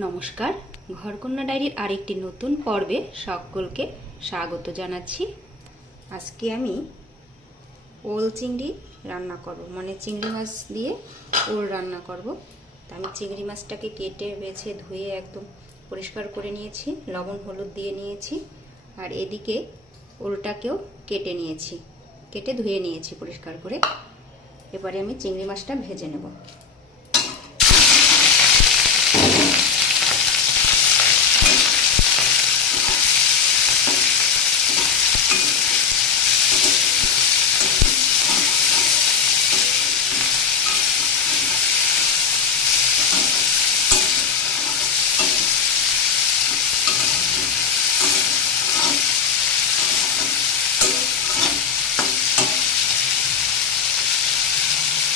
নমস্কার। ঘরকন্যা ডায়েরির আরেকটি নতুন পর্বে সকলকে স্বাগত জানাচ্ছি। আজকে আমি ওল চিংড়ি রান্না করব। মানে চিংড়ি মাছ দিয়ে ওল রান্না করব। তা আমি চিংড়ি মাছটাকে কেটে, বেছে, ধুয়ে একদম পরিষ্কার করে নিয়েছি। লবণ, হলুদ দিয়ে নিয়েছি। আর এদিকে ওলটাকেও কেটে নিয়েছি। কেটে ধুয়ে নিয়েছি পরিষ্কার করে। এবারে আমি চিংড়ি মাছটা ভেজে নেব।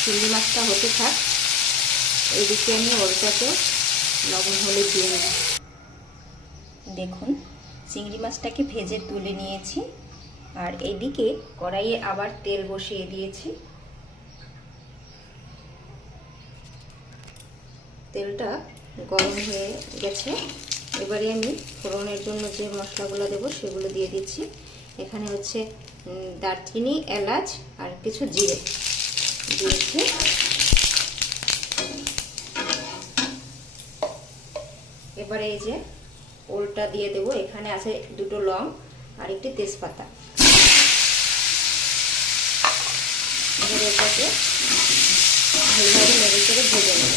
চিংড়ি মাছটা হতে থাক। এইদিকে আমি ওলটাকে লবণ, হলুদ দিয়ে নেব। দেখুন, চিংড়ি মাছটাকে ভেজে তুলে নিয়েছি। আর এইদিকে কড়াইয়ে আবার তেল বসিয়ে দিয়েছি। তেলটা গরম হয়ে গেছে। এবারে আমি ফোড়নের জন্য যে মশলাগুলো দেবো সেগুলো দিয়ে দিচ্ছি। এখানে হচ্ছে দারচিনি, এলাচ আর কিছু জিরে। দিয়েছি। এবারে এই যে ওলটা দিয়ে দেবো। এখানে আছে দুটো লং আর একটি তেজপাতা। এবারে এটাকে ভালোভাবে নেড়ে করে ভেজে নেব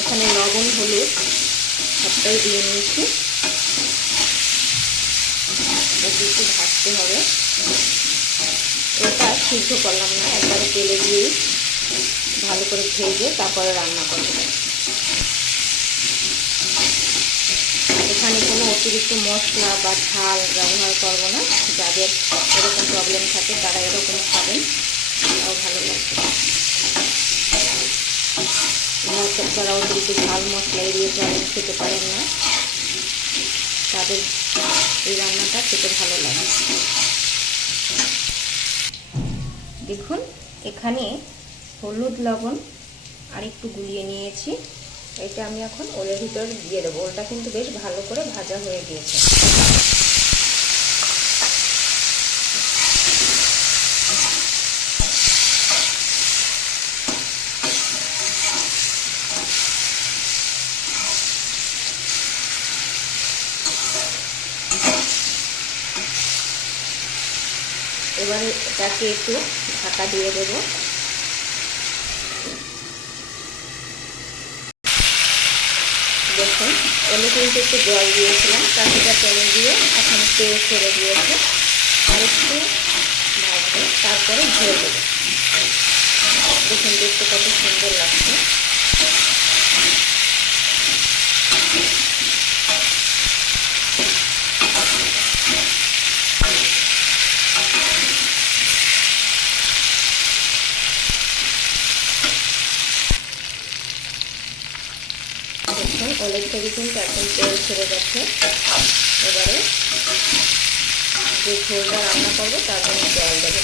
এখানে লবণ, হলুদ সবটাই দিয়ে নিয়েছি। একটু ভাজতে হবে। এটা সিদ্ধ করলাম না, একবারে তেলে দিয়েই ভালো করে ভেজে তারপরে রান্না করব। এখানে কোনো অতিরিক্ত মশলা বা ঝাল ব্যবহার করব না, যাদের এরকম প্রবলেম থাকে তারা এরকম খাবেন তাও ভালো লাগবে যারা অতিরিক্ত ঝাল মশলা এড়িয়ে যাবেন খেতে পারেন না। তাদের এই রান্নাটা খেতে ভালো লাগে। দেখুন, এখানে হলুদ, লবণ আর একটু গুলিয়ে নিয়েছি। এটা আমি এখন ওলের ভিতর দিয়ে দেবো। ওলটা কিন্তু বেশ ভালো করে ভাজা হয়ে গিয়েছে। এবার এটাকে একটু ঢাকা দিয়ে দেব। দেখুন এনে কিন্তু একটু জল দিয়েছিলাম কাঠিটা টেনে দিয়ে এখন তেল ছেড়ে দিয়েছে। আর একটু ভাজবে, তারপরে ধুয়ে দেবো। দেখুন, দেখতে কত সুন্দর লাগছে। ওলের থেকে কিন্তু এখন তেল ছেড়ে গেছে। এবারে যে ঝোলটা রান্না করব তার জন্য জল দেবো।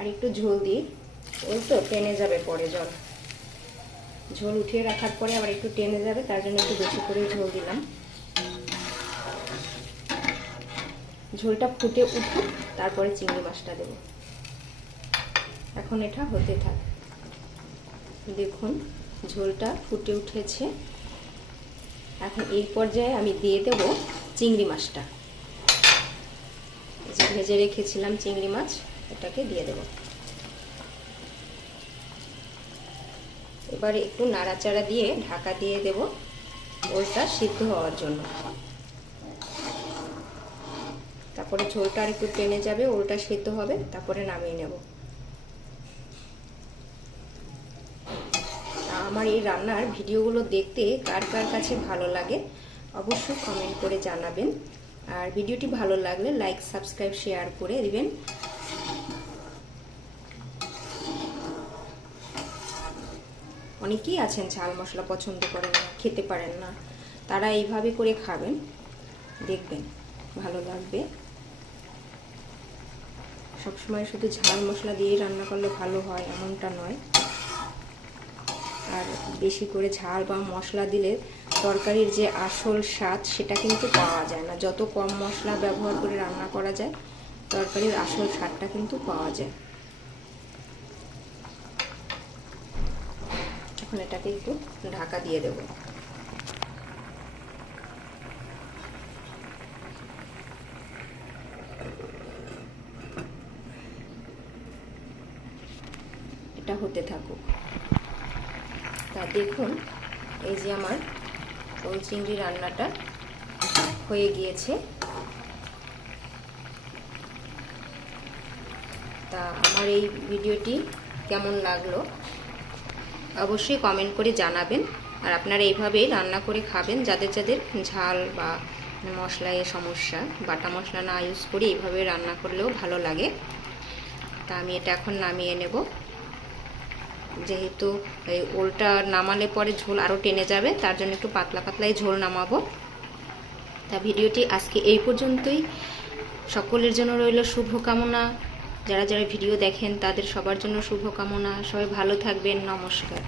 আর একটু ঝোল দিই। ওই তো টেনে যাবে পরে জল। ঝোল উঠিয়ে রাখার পরে আবার একটু টেনে যাবে, তার জন্য একটু বেশি করে ঝোল দিলাম। ঝোলটা ফুটে উঠুক, তারপরে চিংড়ি মাছটা দেব। এখন এটা হতে থাক। দেখুন, ঝোলটা ফুটে উঠেছে। এখন এই পর্যায়ে আমি দিয়ে দেব চিংড়ি মাছটা। ভেজে রেখেছিলাম চিংড়ি মাছ। এটাকে দিয়ে দেব। এবারে একটু নাড়াচাড়া দিয়ে ঢাকা দিয়ে দেব ওলটা সিদ্ধ হওয়ার জন্য। তারপরে ঝোলটা আর একটু টেনে যাবে, ওলটা সেদ্ধ হবে, তারপরে নামিয়ে নেব। আমার এই রান্নার ভিডিওগুলো দেখতে কার কার কাছে ভালো লাগে অবশ্যই কমেন্ট করে জানাবেন। আর ভিডিওটি ভালো লাগলে লাইক সাবস্ক্রাইব শেয়ার করে দিবেন। অনেকেই আছেন, ঝাল মশলা পছন্দ করেন না, খেতে পারেন না। তারা এইভাবে করে খাবেন। দেখবেন, ভালো লাগবে। সবসময় শুধু ঝাল মশলা দিয়ে রান্না করলে ভালো হয়, এমনটা নয়। আর বেশি করে ঝাল বা মশলা দিলে তরকারির যে আসল স্বাদ, সেটা কিন্তু পাওয়া যায় না। যত কম মশলা ব্যবহার করে রান্না করা যায় তরকারির আসল স্বাদটা কিন্তু পাওয়া যায়। এখন এটাকে একটু ঢাকা দিয়ে দেব। এটা হতে থাকুক। তা দেখুন, এই যে আমার ওল চিংড়ি রান্নাটা হয়ে গিয়েছে। তা আমার এই ভিডিওটি কেমন লাগল অবশ্যই কমেন্ট করে জানাবেন। আর আপনারা এইভাবেই রান্না করে খাবেন যাদের যাদের ঝাল বা মশলায় সমস্যা, বাটা মশলা না ইউজ করে এইভাবে রান্না করলেও ভালো লাগে। তা আমি এটা এখন নামিয়ে নেব। যেহেতু এই ওলটা নামালে পরে ঝোল আরও টেনে যাবে, তার জন্য একটু পাতলা পাতলাই ঝোল নামাবো। তা ভিডিওটি আজকে এই পর্যন্তই। সকলের জন্য রইল শুভকামনা। যারা যারা ভিডিও দেখেন তাদের সবার জন্য শুভকামনা। সবাই ভালো থাকবেন নমস্কার।